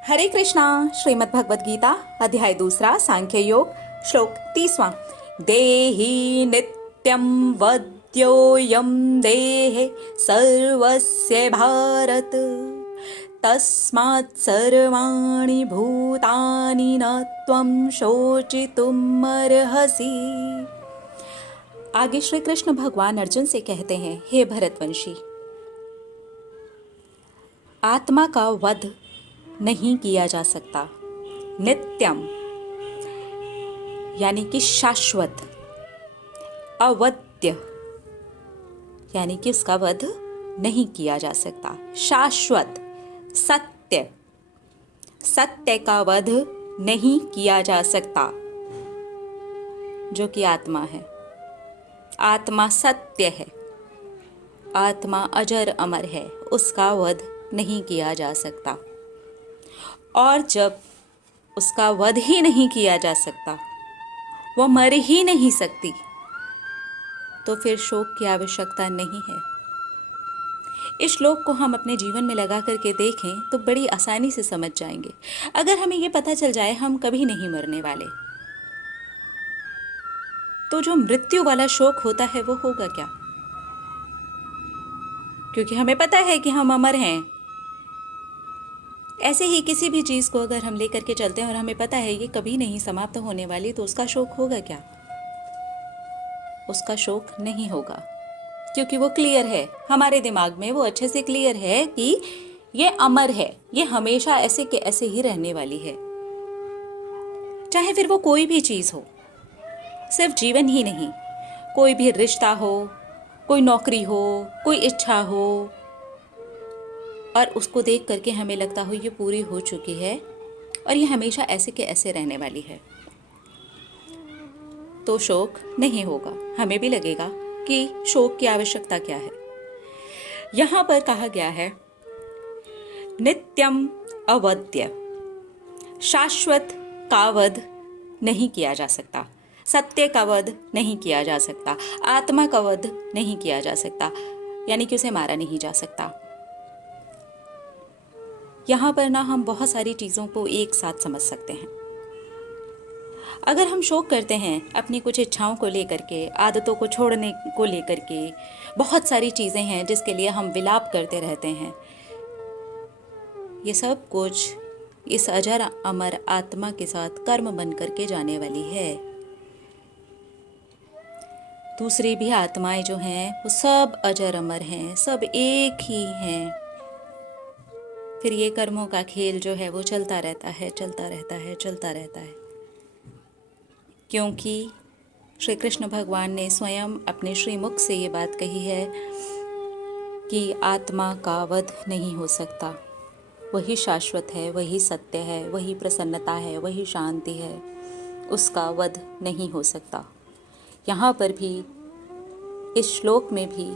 हरे कृष्णा। श्रीमद् भगवद गीता अध्याय 2 सांख्य योग श्लोक 30वां। देहि नित्यं वद्योऽयं देहे सर्वस्य भारत, तस्मात् सर्वाणि भूतानि न त्वं शोचितुम् अर्हसि। आगे श्री कृष्ण भगवान अर्जुन से कहते हैं, हे भरतवंशी, आत्मा का वध नहीं किया जा सकता। नित्यम यानी कि शाश्वत, अवध्य यानी कि उसका वध नहीं किया जा सकता। शाश्वत, सत्य, सत्य का वध नहीं किया जा सकता, जो कि आत्मा है। आत्मा सत्य है, आत्मा अजर अमर है, उसका वध नहीं किया जा सकता। और जब उसका वध ही नहीं किया जा सकता, वो मर ही नहीं सकती, तो फिर शोक की आवश्यकता नहीं है। इस श्लोक को हम अपने जीवन में लगा करके देखें तो बड़ी आसानी से समझ जाएंगे। अगर हमें ये पता चल जाए हम कभी नहीं मरने वाले, तो जो मृत्यु वाला शोक होता है वो होगा क्या? क्योंकि हमें पता है कि हम अमर हैं। ऐसे ही किसी भी चीज़ को अगर हम लेकर के चलते हैं और हमें पता है ये कभी नहीं समाप्त होने वाली, तो उसका शोक होगा क्या? उसका शोक नहीं होगा, क्योंकि वो क्लियर है हमारे दिमाग में, वो अच्छे से क्लियर है कि ये अमर है, ये हमेशा ऐसे के ऐसे ही रहने वाली है। चाहे फिर वो कोई भी चीज़ हो, सिर्फ जीवन ही नहीं, कोई भी रिश्ता हो, कोई नौकरी हो, कोई इच्छा हो, और उसको देख करके हमें लगता हो ये पूरी हो चुकी है और ये हमेशा ऐसे के ऐसे रहने वाली है, तो शोक नहीं होगा। हमें भी लगेगा कि शोक की आवश्यकता क्या है। यहाँ पर कहा गया है नित्यम अवद्य, शाश्वत का वध नहीं किया जा सकता, सत्य का वध नहीं किया जा सकता, आत्मा का वध नहीं किया जा सकता, यानी कि उसे मारा नहीं जा सकता। यहाँ पर ना हम बहुत सारी चीज़ों को एक साथ समझ सकते हैं। अगर हम शोक करते हैं अपनी कुछ इच्छाओं को लेकर के, आदतों को छोड़ने को लेकर के, बहुत सारी चीज़ें हैं जिसके लिए हम विलाप करते रहते हैं, ये सब कुछ इस अजर अमर आत्मा के साथ कर्म बन करके जाने वाली है। दूसरी भी आत्माएं जो हैं वो सब अजर अमर हैं, सब एक ही हैं। फिर ये कर्मों का खेल जो है वो चलता रहता है, चलता रहता है, चलता रहता है, क्योंकि श्री कृष्ण भगवान ने स्वयं अपने श्रीमुख से ये बात कही है कि आत्मा का वध नहीं हो सकता। वही शाश्वत है, वही सत्य है, वही प्रसन्नता है, वही शांति है, उसका वध नहीं हो सकता। यहाँ पर भी, इस श्लोक में भी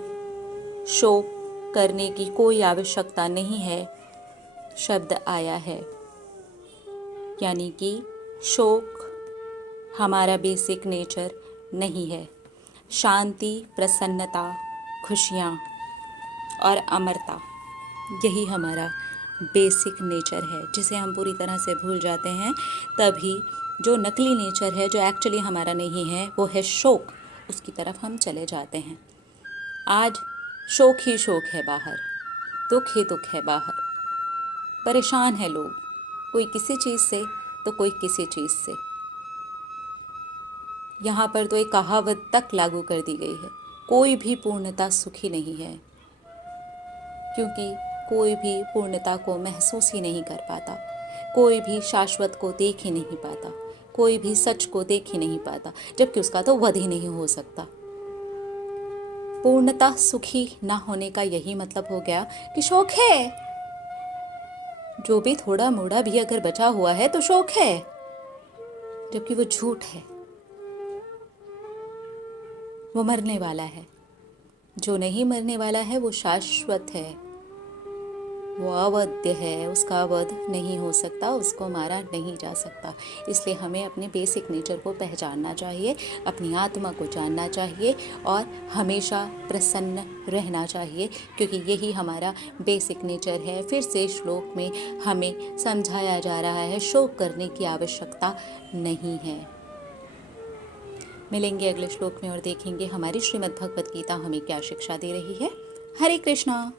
शोक करने की कोई आवश्यकता नहीं है शब्द आया है, यानी कि शोक हमारा बेसिक नेचर नहीं है। शांति, प्रसन्नता, खुशियाँ और अमरता, यही हमारा बेसिक नेचर है, जिसे हम पूरी तरह से भूल जाते हैं। तभी जो नकली नेचर है, जो एक्चुअली हमारा नहीं है, वो है शोक, उसकी तरफ हम चले जाते हैं। आज शोक ही शोक है बाहर, दुख ही दुख है बाहर, परेशान है लोग, कोई किसी चीज़ से तो कोई किसी चीज़ से। यहाँ पर तो एक कहावत तक लागू कर दी गई है, कोई भी पूर्णता सुखी नहीं है, क्योंकि कोई भी पूर्णता को महसूस ही नहीं कर पाता, कोई भी शाश्वत को देख ही नहीं पाता, कोई भी सच को देख ही नहीं पाता, जबकि उसका तो वध ही नहीं हो सकता। पूर्णता सुखी ना होने का यही मतलब हो गया कि शोक है, जो भी थोड़ा मोड़ा भी अगर बचा हुआ है तो शोक है, जबकि वो झूठ है, वो मरने वाला है। जो नहीं मरने वाला है वो शाश्वत है, वो अवध्य है, उसका वध नहीं हो सकता, उसको मारा नहीं जा सकता। इसलिए हमें अपने बेसिक नेचर को पहचानना चाहिए, अपनी आत्मा को जानना चाहिए और हमेशा प्रसन्न रहना चाहिए, क्योंकि यही हमारा बेसिक नेचर है। फिर से श्लोक में हमें समझाया जा रहा है, शोक करने की आवश्यकता नहीं है। मिलेंगे अगले श्लोक में और देखेंगे हमारी श्रीमद् भगवत गीता हमें क्या शिक्षा दे रही है। हरे कृष्णा।